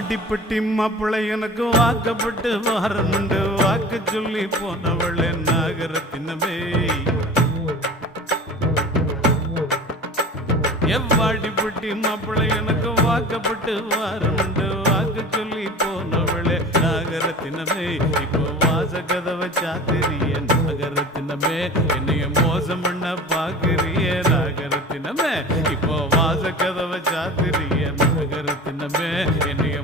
வாடிப்பட்டி மாப்பிள்ளை எனக்கு வாக்கப்பட்டு வாரமுண்டு வாக்கு சொல்லி போனவளே நாகரத்தினமே எவ்வாடிப்பட்டி மாப்பிள்ளை எனக்கு வாக்கப்பட்டு வாரமுண்டு வாக்கு சொல்லி போனவளே நாகரத்தினமே இப்போ வாச கதவை சாத்திரிய நாகரத்தினமே என்னைய மோசம் பண்ண பாக்குறிய நாகரத்தினமே இப்போ வாச கதவை சாத்திரிய நாகரத்தினமே என்னைய